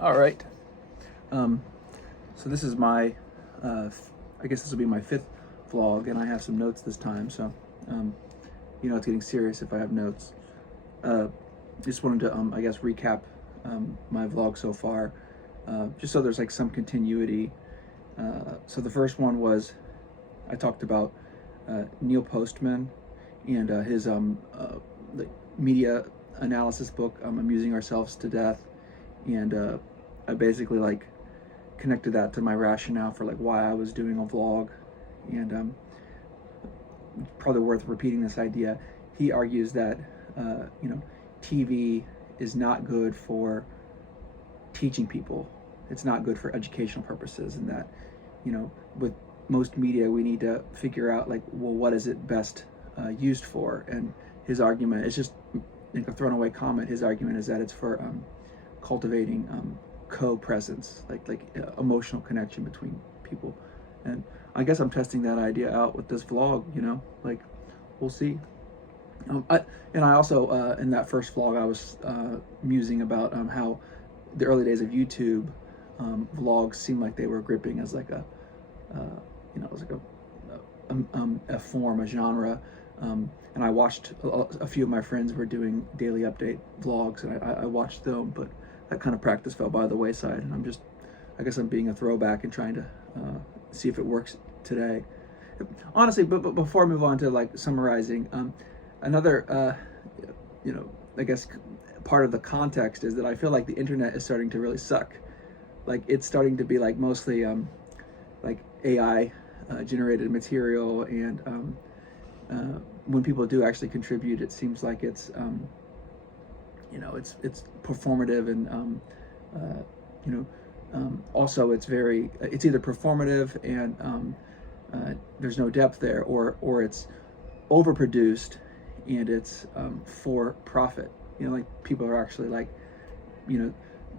All right. Um, so this is my, I guess this will be my fifth vlog, and I have some notes this time. So, um, it's getting serious if I have notes. Uh, just wanted to, I guess, recap my vlog so far, just so there's like some continuity. So the first one was I talked about Neil Postman and his like media analysis book, Amusing Ourselves to Death, and I basically like connected that to my rationale for like why I was doing a vlog, and probably worth repeating this idea. He argues that TV is not good for teaching people. It's not good for educational purposes, and that with most media we need to figure out like, well, what is it best used for? And his argument is just like a thrown away comment. His argument is that it's for cultivating co-presence, like emotional connection between people. And I guess I'm testing that idea out with this vlog. Like, we'll see. I also in that first vlog I was musing about how the early days of YouTube vlogs seemed like they were gripping as like it was like a form, a genre. And I watched a few of my friends were doing daily update vlogs, and I watched them, but that kind of practice fell by the wayside, and I guess I'm being a throwback and trying to see if it works today. Honestly, but before I move on to like summarizing, another, I guess part of the context is that I feel like the internet is starting to really suck. Like, it's starting to be like mostly like AI generated material, and when people do actually contribute, it seems like it's it's performative, and also it's either performative and there's no depth there, or it's overproduced and it's for profit. Like, people are actually like,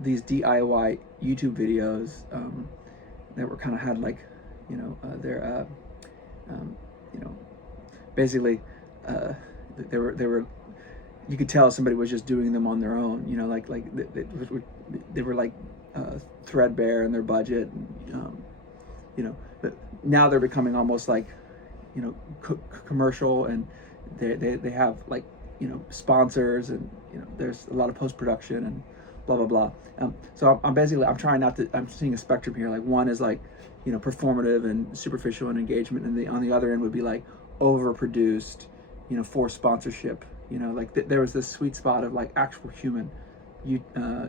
these DIY YouTube videos that were kind of had like, they're basically they were you could tell somebody was just doing them on their own. Like they were like threadbare in their budget, and, but now they're becoming almost like commercial, and they have like sponsors, and there's a lot of post-production and blah blah blah. So I'm trying not to, I'm seeing a spectrum here. Like, one is like performative and superficial and engagement, and on the other end would be like overproduced, for sponsorship. Like there was this sweet spot of like actual human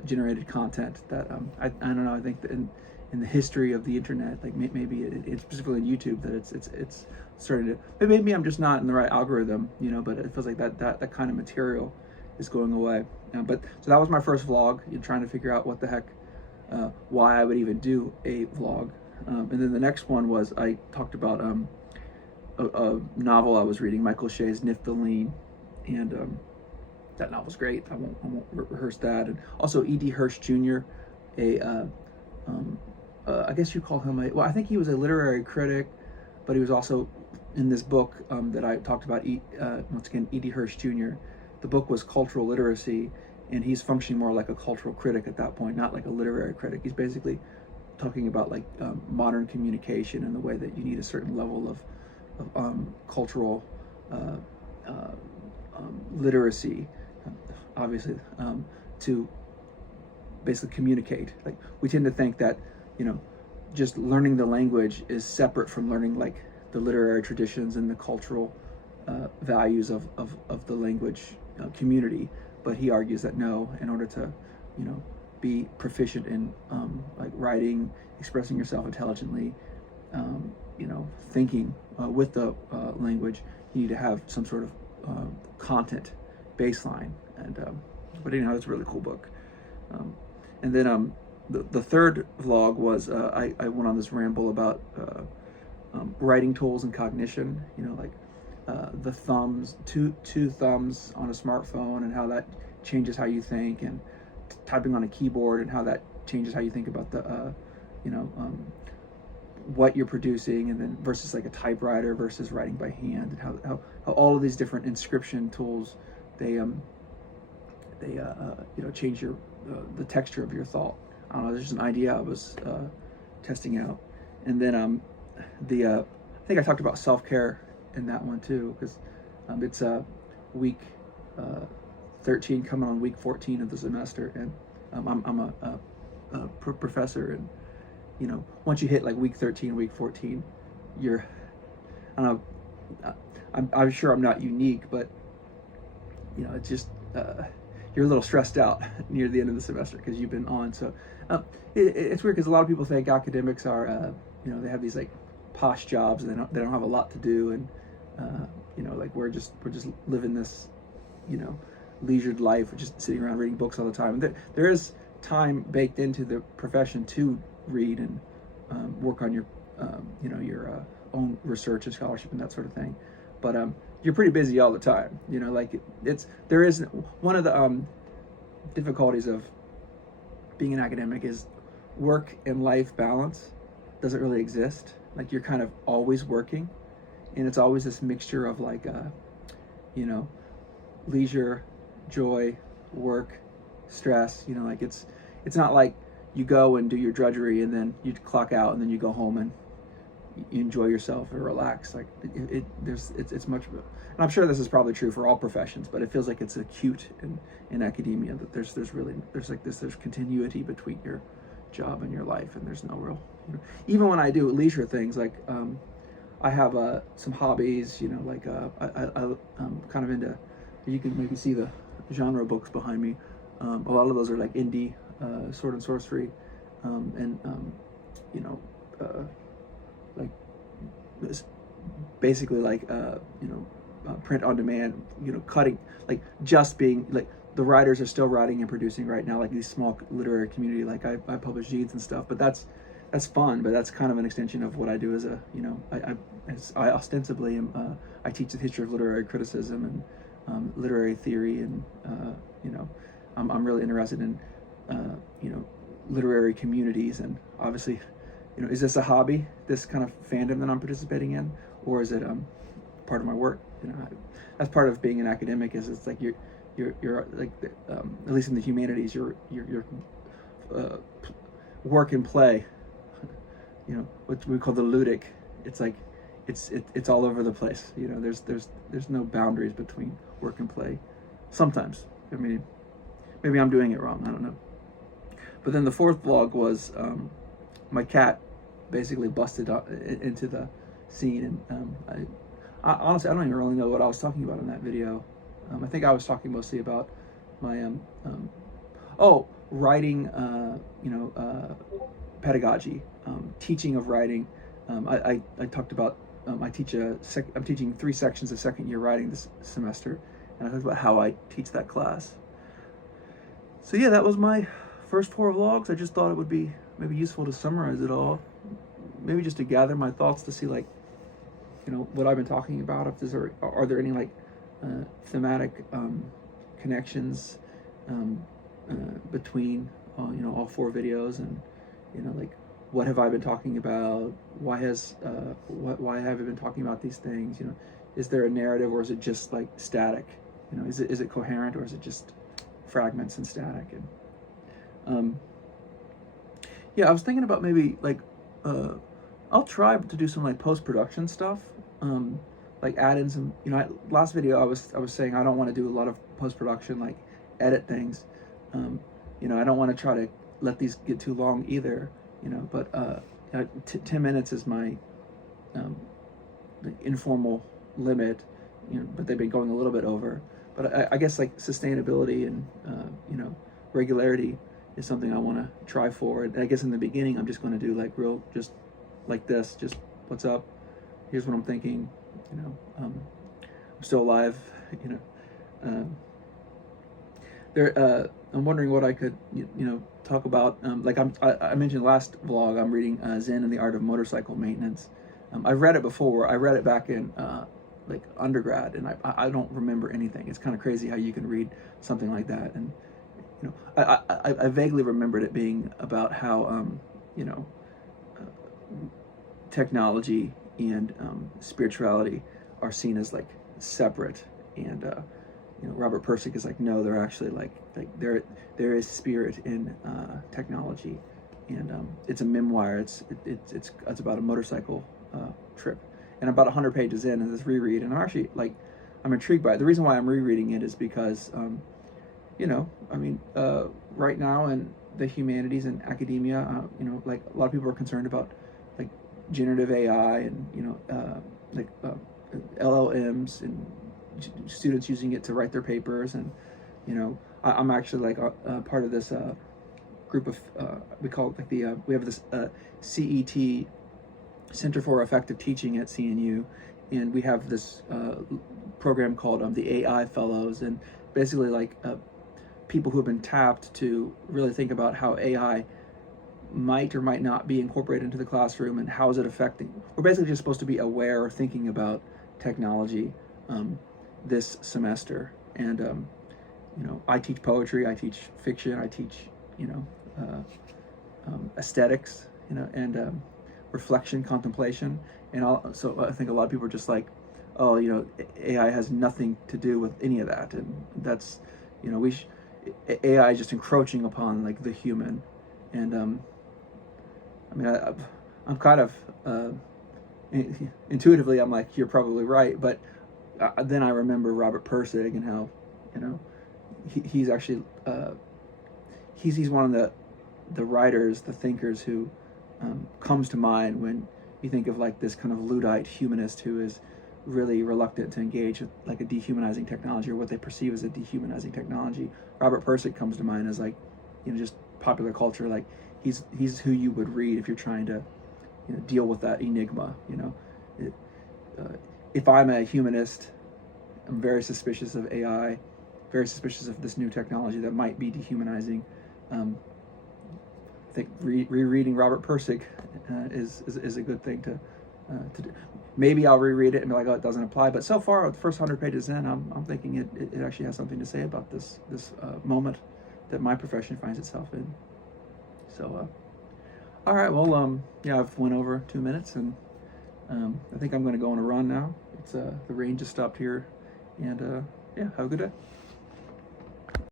generated content that I don't know, I think that in the history of the internet, like maybe it's specifically in YouTube that it's starting to, maybe I'm just not in the right algorithm, but it feels like that kind of material is going away. But so that was my first vlog, trying to figure out what the heck, why I would even do a vlog. And then the next one was I talked about a novel I was reading, Michael Shea's Niftaline, and that novel's great. I won't rehearse that. And also E.D. Hirsch Jr., I guess you call him I think he was a literary critic, but he was also in this book that I talked about, once again, E.D. Hirsch Jr. The book was Cultural Literacy, and he's functioning more like a cultural critic at that point, not like a literary critic. He's basically talking about like modern communication and the way that you need a certain level of cultural literacy, obviously, to basically communicate. Like, we tend to think that just learning the language is separate from learning like the literary traditions and the cultural values of the language community. But he argues that no, in order to be proficient in like writing, expressing yourself intelligently, thinking with the language, you need to have some sort of content baseline. And but anyhow, it's a really cool book. And then the third vlog was I went on this ramble about writing tools and cognition. Like the thumbs, two thumbs on a smartphone, and how that changes how you think, and typing on a keyboard and how that changes how you think about the what you're producing, and then versus like a typewriter versus writing by hand, and how all of these different inscription tools, they change your the texture of your thought. I don't know, there's just an idea I was testing out. And then I think I talked about self-care in that one too, because it's week 13 coming on week 14 of the semester, and I'm a professor, and once you hit like week 13, week 14, you're, I don't know, I'm sure I'm not unique, but it's just you're a little stressed out near the end of the semester because you've been on. So it's weird because a lot of people think academics are they have these like posh jobs and they don't have a lot to do, and like we're just living this leisured life. We're just sitting around reading books all the time. There is time baked into the profession to read and work on your your own research and scholarship and that sort of thing, but you're pretty busy all the time. Like there is one of the difficulties of being an academic is work and life balance doesn't really exist. Like you're kind of always working, and it's always this mixture of like leisure, joy, work, stress. Like it's not like you go and do your drudgery and then you clock out and then you go home and you enjoy yourself or relax. Like it's much, and I'm sure this is probably true for all professions, but it feels like it's acute in academia that there's continuity between your job and your life, and there's no real, even when I do leisure things, like I have some hobbies, like I'm kind of into, you can maybe see the genre books behind me. A lot of those are like indie, sword and sorcery, and like it's basically like print on demand, cutting, like just being like the writers are still writing and producing right now, like these small literary community, like I publish zines and stuff, but that's fun, but that's kind of an extension of what I do as a, I ostensibly am, I teach the history of literary criticism and literary theory, and I'm really interested in literary communities, and obviously, is this a hobby, this kind of fandom that I'm participating in, or is it part of my work? That's part of being an academic, is it's like you're like at least in the humanities, your work and play, what we call the ludic. It's like it's all over the place. There's no boundaries between work and play. Sometimes, I mean, maybe I'm doing it wrong, I don't know. But then the fourth vlog was my cat basically busted into the scene, and I honestly, I don't even really know what I was talking about in that video. I think I was talking mostly about my writing, pedagogy, teaching of writing. I talked about I'm teaching 3 sections of second year writing this semester, and I talked about how I teach that class. So yeah, that was my first 4 vlogs. I just thought it would be maybe useful to summarize it all, maybe just to gather my thoughts, to see like what I've been talking about. If are there any like thematic connections between all 4 videos, and like what have I been talking about? Why have I been talking about these things? Is there a narrative, or is it just like static? Is it coherent, or is it just fragments and static? And yeah, I was thinking about maybe like I'll try to do some like post-production stuff, like add in some, last video I was saying I don't want to do a lot of post-production, like edit things. I don't want to try to let these get too long either, but 10 minutes is my informal limit, but they've been going a little bit over. But I guess like sustainability and regularity is something I want to try for. And I guess in the beginning I'm just going to do like real, just like this, just what's up, here's what I'm thinking, I'm still alive, I'm wondering what I could talk about, like I mentioned last vlog, I'm reading Zen and the Art of Motorcycle Maintenance. I've read it before. I read it back in like undergrad, and I don't remember anything. It's kind of crazy how you can read something like that, and I vaguely remembered it being about how technology and spirituality are seen as like separate, and Robert Pirsig is like, no, they're actually like there is spirit in technology, and it's a memoir. It's about a motorcycle trip, and about 100 pages in is this reread, and I'm intrigued by it. The reason why I'm rereading it is because right now in the humanities and academia, like a lot of people are concerned about like generative AI and LLMs and students using it to write their papers, and I'm actually like part of this group of we call it like we have this CET, Center for Effective Teaching at CNU, and we have this program called the AI Fellows, and basically like people who have been tapped to really think about how AI might or might not be incorporated into the classroom and how is it affecting. We're basically just supposed to be aware or thinking about technology this semester, and I teach poetry, I teach fiction, I teach aesthetics, and reflection, contemplation, and so I think a lot of people are just like, oh, AI has nothing to do with any of that, and that's AI is just encroaching upon like the human, and I'm kind of intuitively I'm like, you're probably right, but then I remember Robert Pirsig and how he's actually he's one of the writers, the thinkers who comes to mind when you think of like this kind of Luddite humanist who is really reluctant to engage with like a dehumanizing technology or what they perceive as a dehumanizing technology. Robert Pirsig comes to mind as like just popular culture, like he's who you would read if you're trying to deal with that enigma. If I'm a humanist, I'm very suspicious of AI, very suspicious of this new technology that might be dehumanizing. I think rereading Robert Pirsig is a good thing to do. Maybe I'll reread it and be like, oh, it doesn't apply. But so far, the first 100 pages in, I'm thinking it actually has something to say about this moment that my profession finds itself in. So, all right, well, I've went over 2 minutes, and I think I'm going to go on a run now. It's the rain just stopped here, and have a good day.